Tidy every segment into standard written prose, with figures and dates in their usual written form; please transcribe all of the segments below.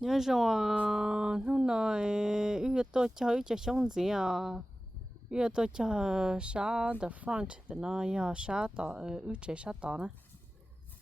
nhớ rồi lúc nào ưu tôi cho xong gì à ưu tôi cho sát the front thì nó ya sát tỏ ưu chế sát tỏ nữa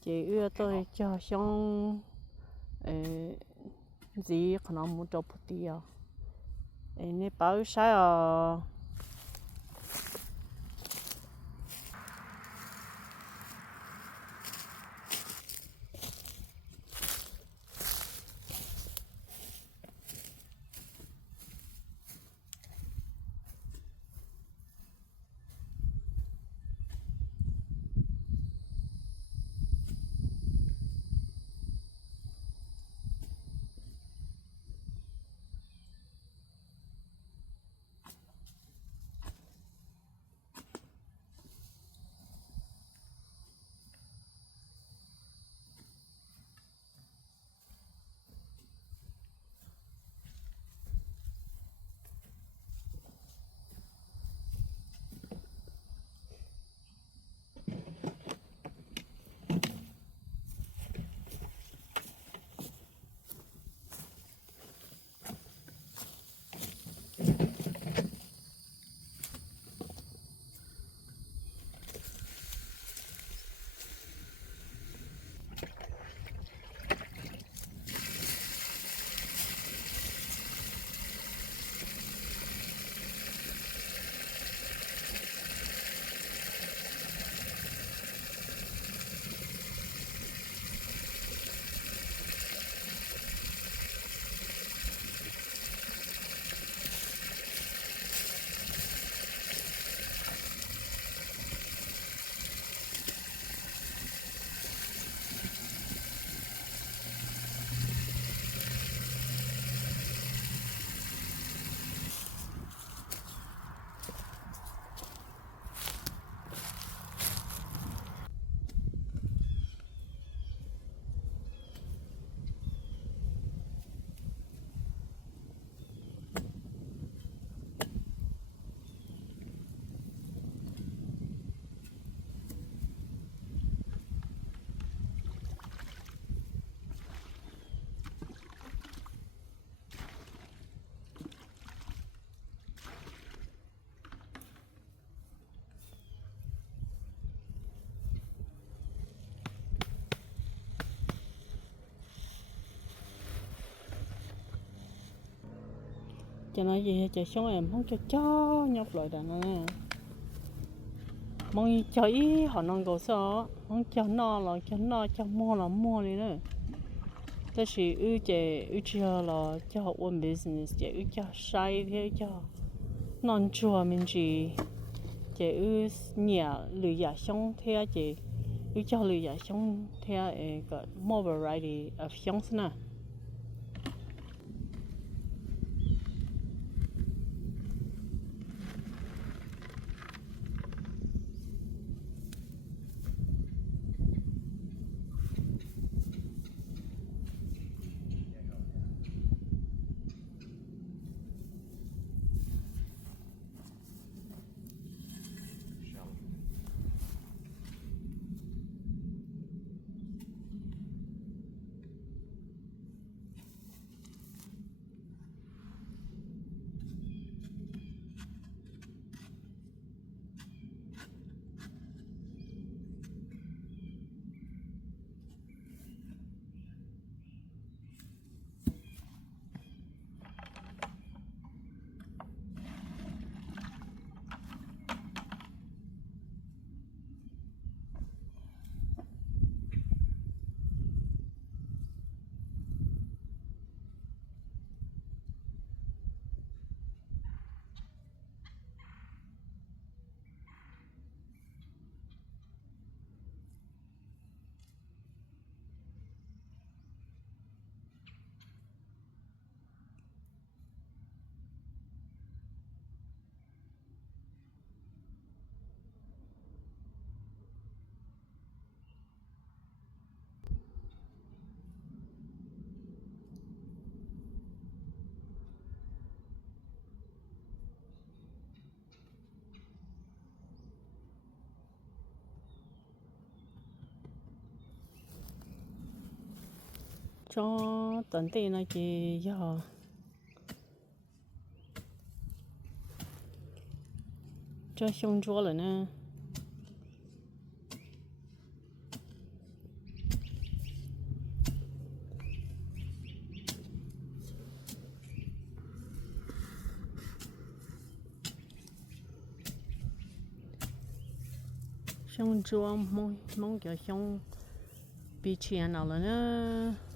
chị ưu tôi cho xong gì khả năng muốn cho bút đi à nên bảo sai à cho nó gì cho xong em không cho nhóc lại đàn nè mong cho ý họ non có sao không cho no là cho mua là mua đi nữaแต่是有了叫 own business 就有叫晒的叫 non chua mình chỉ有nhà lười nhà sống theo chỉ有叫lười nhà sống theo cái more variety of sống nè cho tận tiền là chị giờ cho xong chúa rồi nè xong chúa mong mong kiểu xong bị chèn nào rồi nè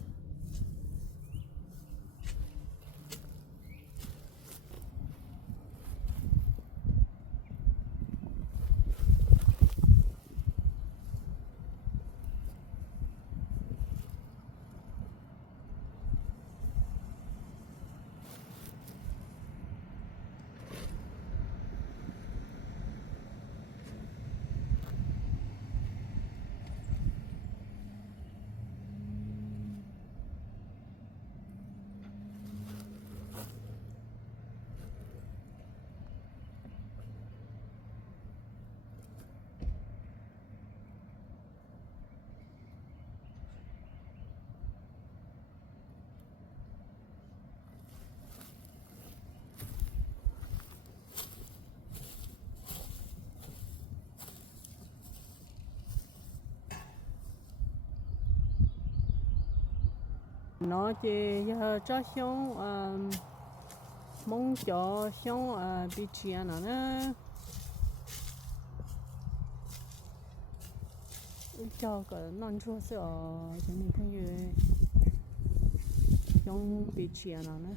nó chỉ giờ cho xong mong cho xong bị chèn nào nè cho cái non chua sữa cho mình thấy như xong bị chèn nào nè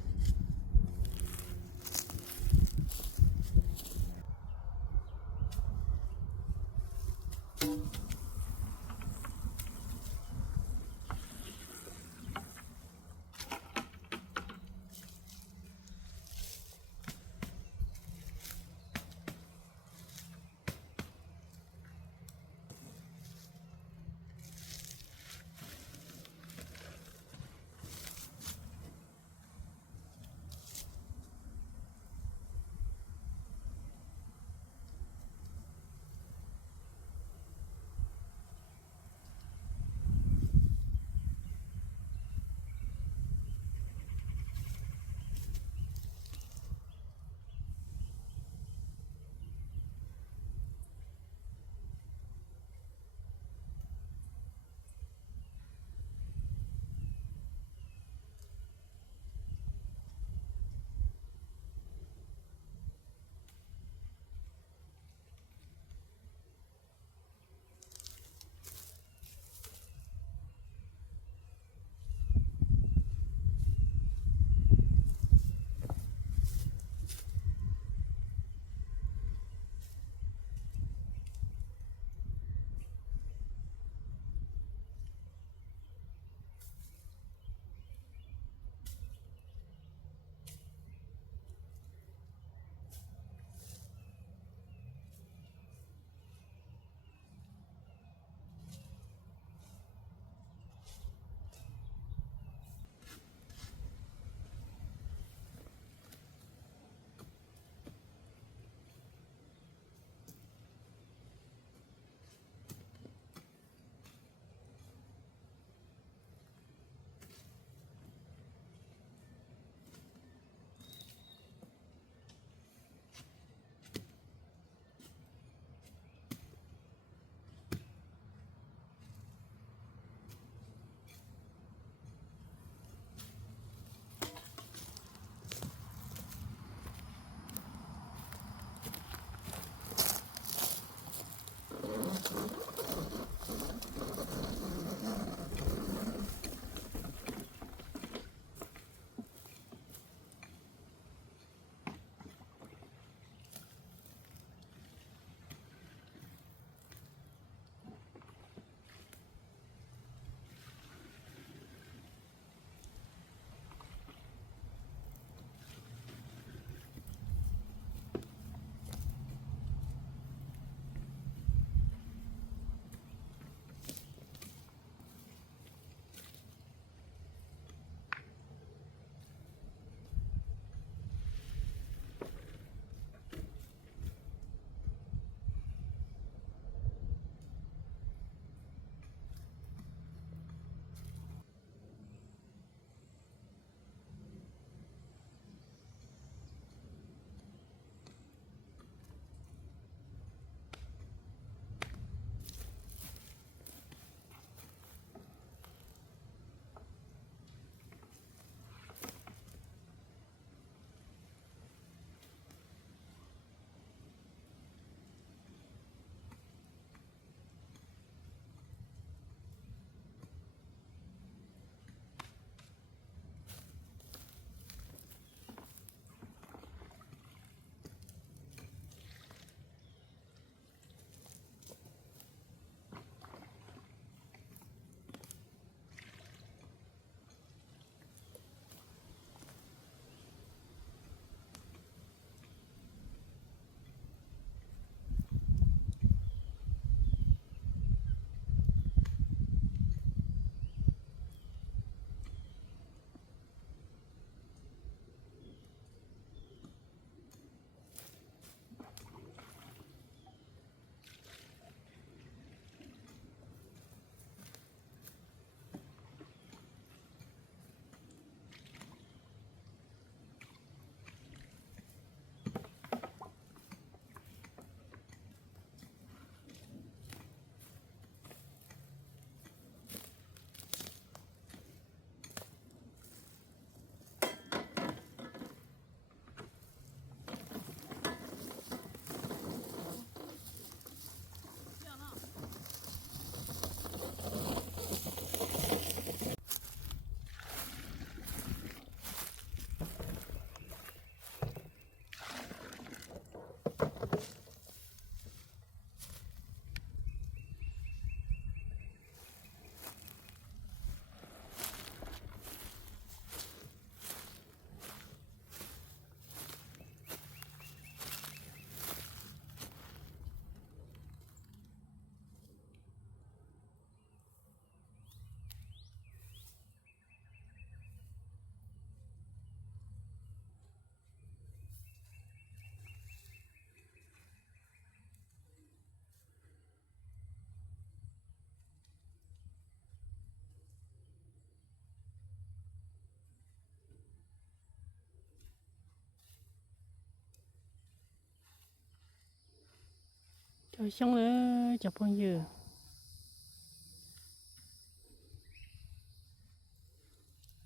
cho xong nữa cho bao nhiêu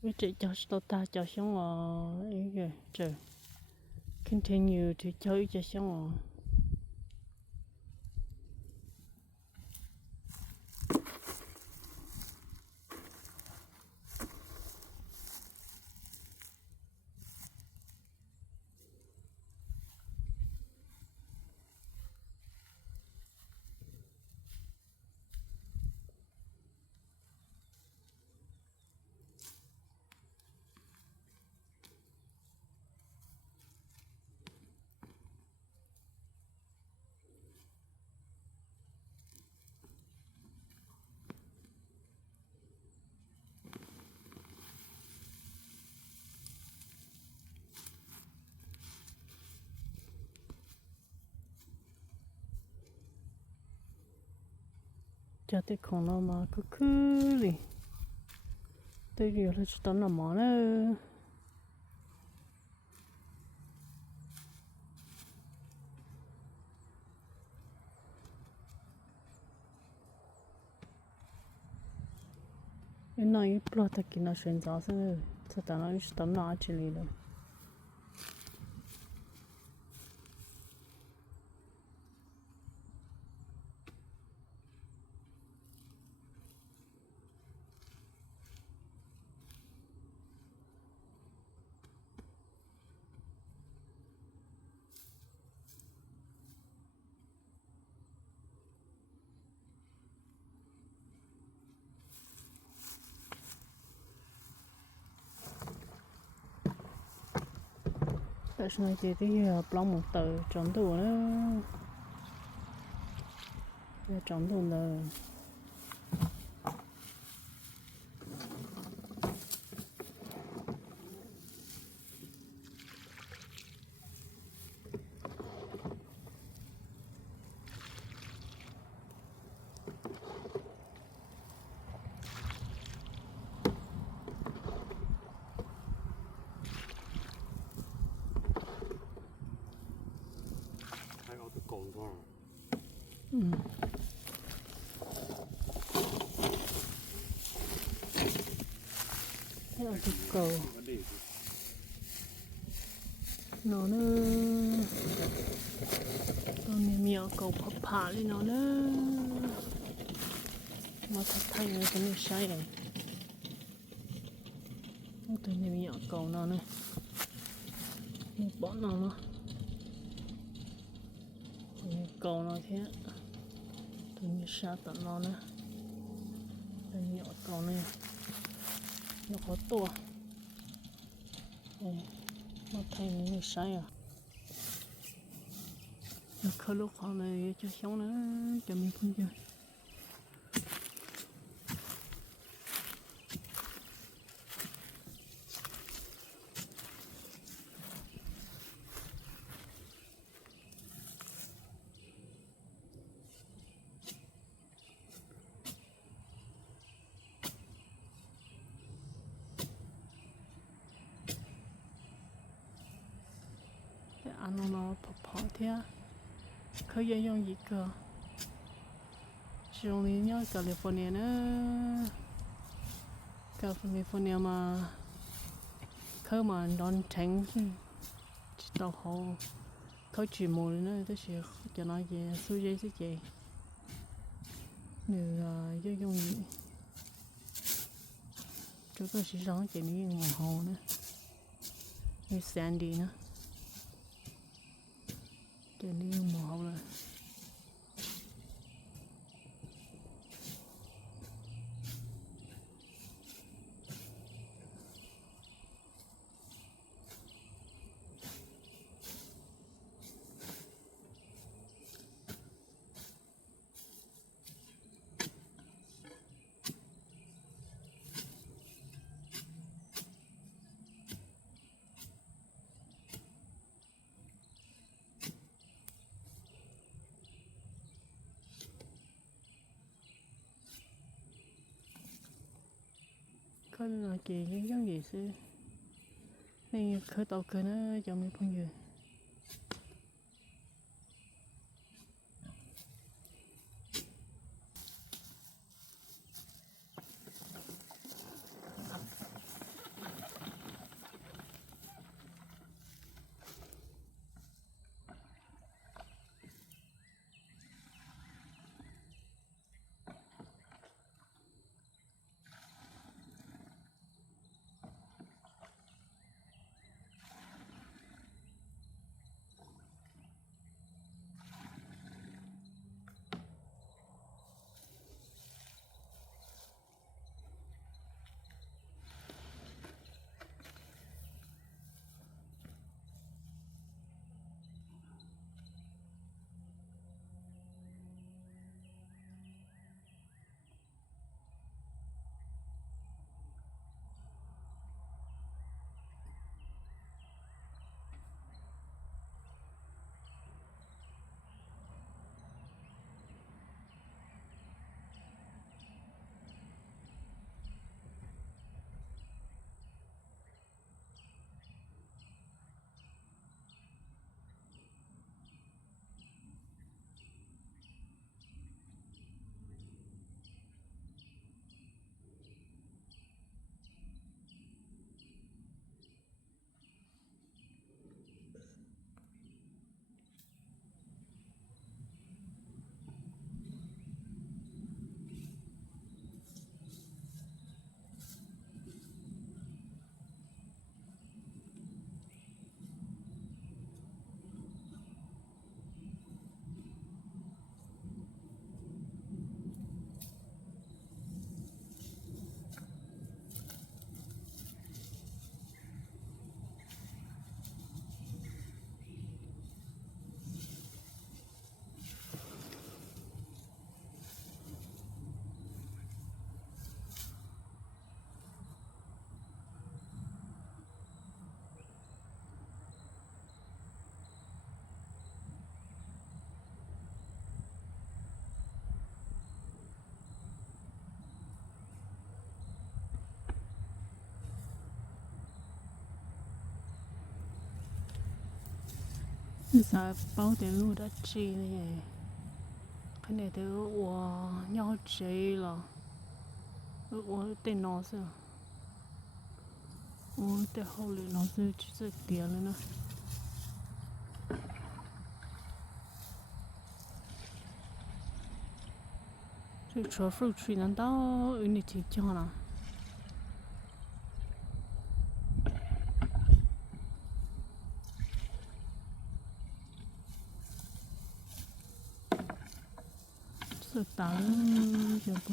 với chị cho ta cho xong rồi ý kìa trời continue thì chơi cho xong rồi cho tới con nó mà cứ đi tới giờ là chỉ tao nằm mỏ nữa cái này bao ta kia nó xuyên gió rồi sao tao nói chỉ tao nói chỉ đi rồi tại sao này chị thì plong một tờ tròn tủ nữa tròn tủ nữa睇我都講咗。cái là cái cầu vấn đề gì? nó nữa con mèo cầu phập phả lên nó nữa mà thật thay người cái này sai này nó từ mèo cầu nó nữa một bọn nó cầu nó thế từ như sa tận nó nữa từ mèo cầu này nó có tua nó thay người sai à nó khơi lúc họ này cho sống nữa cho mình không chơi cái ăn nó phở thế khơi dây dòng gì cơ trong này nhớ California nữa California mà khơi mà đón tránh chỉ tàu hồ khơi chỉ mùi nữa tôi sẽ cho nó về số giấy sẽ chị nữa dây dòng gì chúng tôi sẽ đón chị đi ngoài hồ nữa như Sandy nữa chị đi ngoài hồ rồi có là chị cái giống gì xưa nên khởi tàu cơ nó cho mình không gì sao bao tiền luôn đã chi này cái này thì wow nhau chi là wow tiền nó sao wow tiền hậu lệ nó sao chỉ là tiền nữa nè这车fruit tree难道你提讲了？这打了就不。